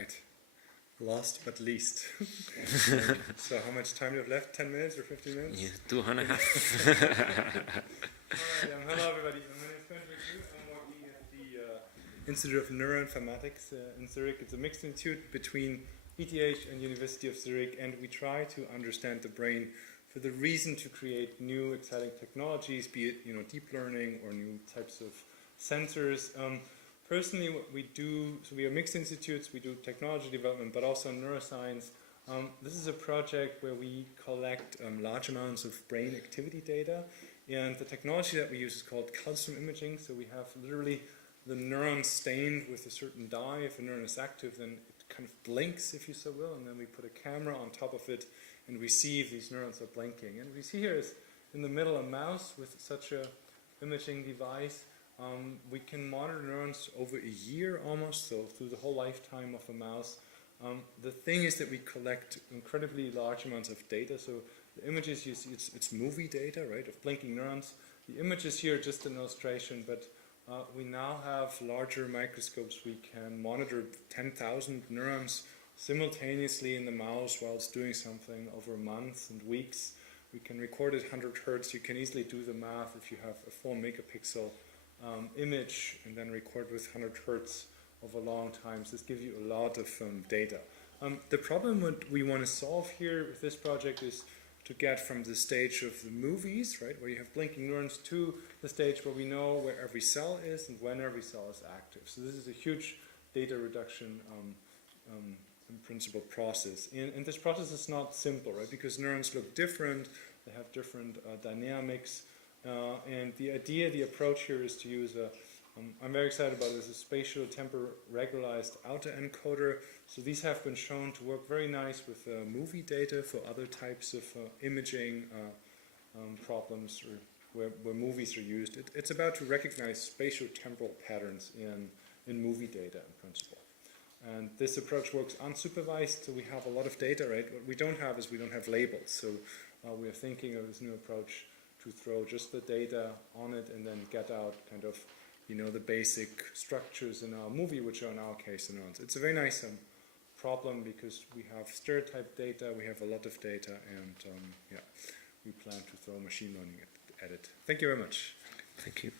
Right. Last but least. So how much time do you have left? 10 minutes or 15 minutes? Yeah, 2.5. Alright, hello everybody. My name is Patrick. I'm working at the Institute of Neuroinformatics in Zurich. It's a mixed institute between ETH and University of Zurich, and we try to understand the brain for the reason to create new exciting technologies, be it deep learning or new types of sensors. Personally, what we do, so we are mixed institutes, we do technology development, but also neuroscience. This is a project where we collect large amounts of brain activity data, and the technology that we use is called calcium imaging. So we have literally the neuron stained with a certain dye. If a neuron is active, then it kind of blinks, if you so will, and then we put a camera on top of it, and we see if these neurons are blinking. And we see here is in the middle a mouse with such a imaging device. We can monitor neurons over a year almost, so through the whole lifetime of a mouse. The thing is that we collect incredibly large amounts of data. So the images you see, it's movie data, right, of blinking neurons. The images here are just an illustration, but we now have larger microscopes. We can monitor 10,000 neurons simultaneously in the mouse while it's doing something over months and weeks. We can record at 100 hertz. You can easily do the math if you have a 4 megapixel image and then record with 100 hertz over long times. This gives you a lot of data. The problem what we want to solve here with this project is to get from the stage of the movies, right, where you have blinking neurons, to the stage where we know where every cell is and when every cell is active. So this is a huge data reduction in principle process. And this process is not simple, right, because neurons look different, they have different dynamics. And the idea, the approach here is to use I'm very excited about this, a spatial temporal regularized autoencoder. So these have been shown to work very nice with movie data for other types of imaging problems where movies are used. It's about to recognize spatial temporal patterns in movie data in principle. And this approach works unsupervised, so we have a lot of data, right? What we don't have is we don't have labels. So we are thinking of this new approach to throw just the data on it and then get out kind of, the basic structures in our movie, which are in our case the neurons. It's a very nice problem because we have stereotyped data, we have a lot of data, and we plan to throw machine learning at it. Thank you very much. Thank you.